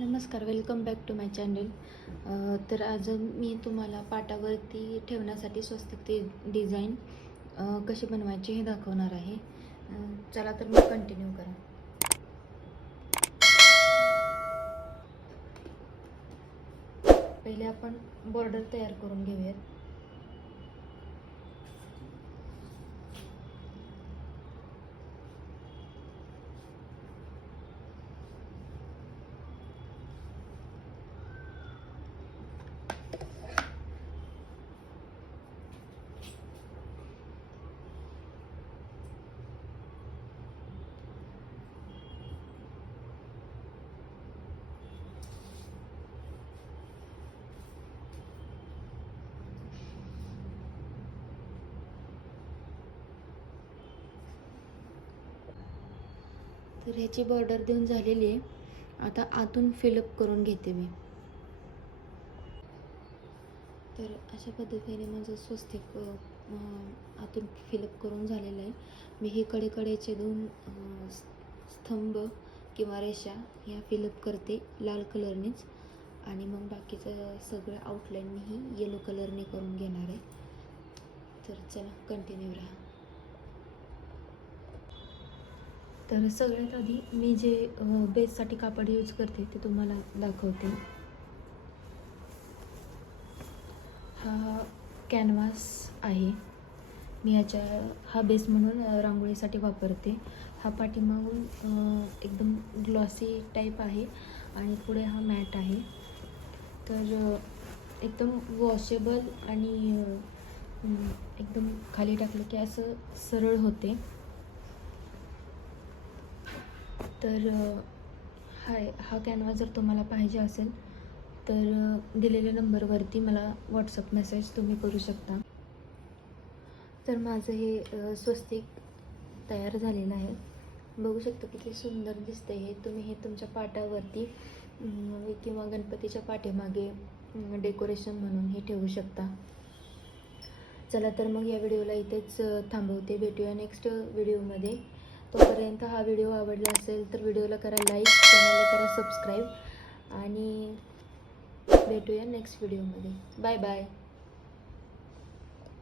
नमस्कार, welcome back to my channel. तर आज मी तुम्हाला पाटावरती ठेवण्यासाठी स्वस्तिक डिझाईन कशी बनवायची हे दाखवणार आहे. चला तर मग कंटिन्यू करा. पहिले आपण बॉर्डर तयार करून घेऊयात. तर ह्याची बॉर्डर देऊन झालेली आहे. आता आतून फिलअप करून घेते मी. तर अशा पद्धतीने माझं स्वस्तिक आतून फिलअप करून झालेलं आहे. मी हे कडेचे दोन स्तंभ किंवा रेषा ह्या फिलअप करते लाल कलरनेच, आणि मग बाकीचं सगळं आउटलाईन मी ही येलो कलरने करून घेणार आहे. तर चला कंटिन्यू राहा. तर सगळ्यात आधी मी जे बेससाठी कापड यूज करते ते तुम्हाला दाखवते. हा कॅनव्हास आहे. मी हा बेस म्हणून रांगोळीसाठी वापरते. हा पाठीमागून एकदम ग्लॉसी टाईप आहे आणि पुढे हा मॅट आहे. तर एकदम वॉशेबल आणि एकदम खाली टाकलं की असं सरळ होते. तर हा कॅनव्हास जर तुम्हाला पाहिजे असेल तर दिलेल्या नंबरवरती मला व्हॉट्सअप मेसेज तुम्ही करू शकता. तर माझं हे स्वस्तिक तयार झालेलं आहे. बघू शकता किती सुंदर दिसते हे. तुम्ही हे तुमच्या पाटावरती किंवा गणपतीच्या पाठीमागे डेकोरेशन म्हणून हे ठेवू शकता. चला तर मग या व्हिडिओला इथेच थांबवते. भेटूया नेक्स्ट व्हिडिओमध्ये. तोपर्यंत हा व्हिडिओ आवडला असेल तर व्हिडिओला करा लाईक, चॅनलला करा सबस्क्राईब, आणि भेटूया नेक्स्ट व्हिडिओमध्ये. Bye bye.